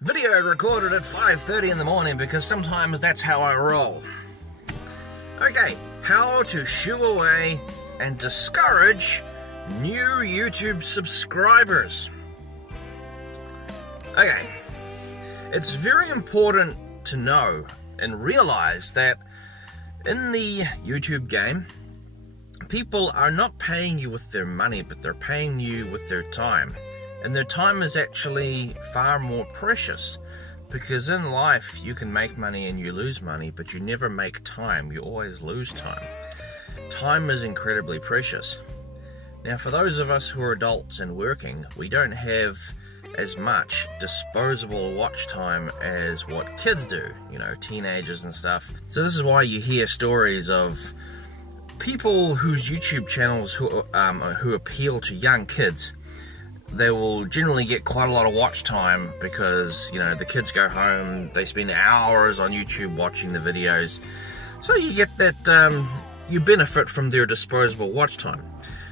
Video recorded at 5:30 in the morning because sometimes that's how I roll. Okay, how to shoo away and discourage new YouTube subscribers. Okay, it's very important to know and realize that in the YouTube game, people are not paying you with their money, but they're paying you with their time. And their time is actually far more precious, because in life you can make money and you lose money, but you never make time, you always lose time. Time is incredibly precious. Now, for those of us who are adults and working, we don't have as much disposable watch time as what kids do, you know, teenagers and stuff. So this is why you hear stories of people whose YouTube channels who appeal to young kids. They will generally get quite a lot of watch time because, you know, the kids go home, they spend hours on YouTube watching the videos. So you get that, you benefit from their disposable watch time.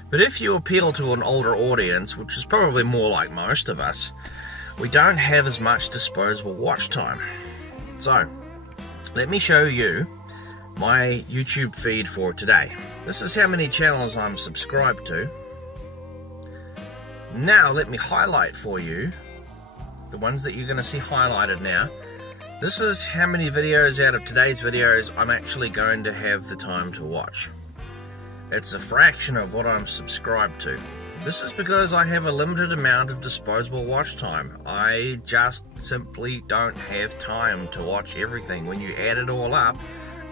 But if you appeal to an older audience, which is probably more like most of us, we don't have as much disposable watch time. So, let me show you my YouTube feed for today. This is how many channels I'm subscribed to. Now let me highlight for you the ones that you're going to see highlighted now. This is how many videos out of today's videos I'm actually going to have the time to watch. It's a fraction of what I'm subscribed to. This is because I have a limited amount of disposable watch time. I just simply don't have time to watch everything. When you add it all up,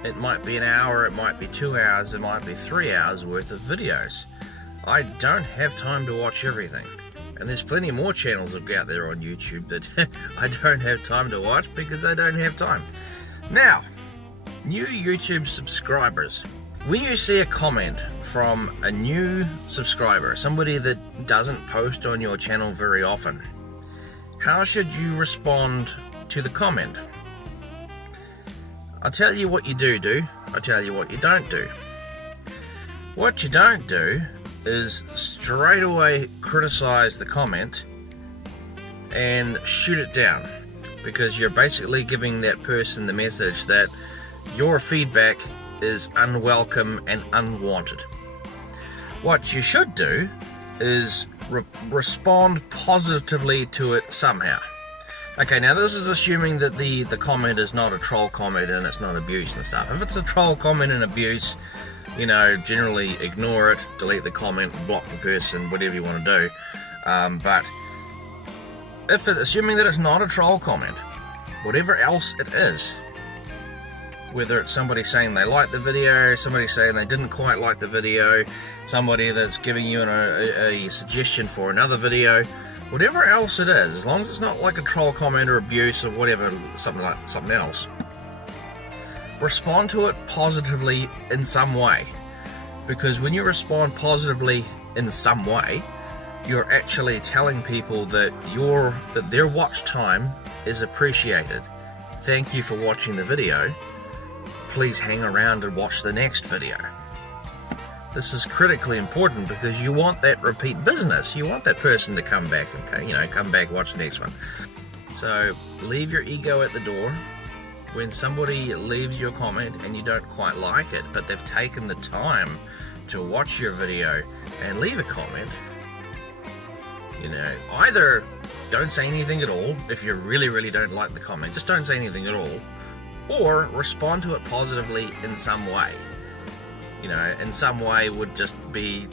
it might be an hour, it might be 2 hours, it might be 3 hours worth of videos. I don't have time to watch everything. And there's plenty more channels out there on YouTube that I don't have time to watch because I don't have time. Now, new YouTube subscribers. When you see a comment from a new subscriber, somebody that doesn't post on your channel very often, how should you respond to the comment? I'll tell you what you do, I'll tell you what you don't do. What you don't do is straight away criticize the comment and shoot it down, because you're basically giving that person the message that your feedback is unwelcome and unwanted. What you should do is respond positively to it somehow. Okay, now this is assuming that the comment is not a troll comment and it's not abuse and stuff. If it's a troll comment and abuse, you know, generally ignore it, delete the comment, block the person, whatever you want to do. But if assuming that it's not a troll comment, whatever else it is, whether it's somebody saying they like the video, somebody saying they didn't quite like the video, somebody that's giving you a suggestion for another video, whatever else it is, as long as it's not like a troll comment or abuse or whatever, something else, respond to it positively in some way. Because when you respond positively in some way, you're actually telling people that their watch time is appreciated. Thank you for watching the video. Please hang around and watch the next video. This is critically important because you want that repeat business. You want that person to come back and, you know, come back, watch the next one. So leave your ego at the door. When somebody leaves you a comment and you don't quite like it, but they've taken the time to watch your video and leave a comment, you know, either don't say anything at all. If you really don't like the comment, just don't say anything at all, or respond to it positively in some way. You know, in some way would just be,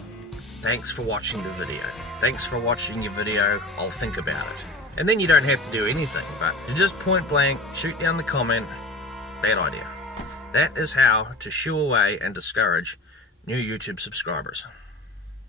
thanks for watching the video. Thanks for watching your video, I'll think about it. And then you don't have to do anything, but to just point blank, shoot down the comment, bad idea. That is how to shoo away and discourage new YouTube subscribers.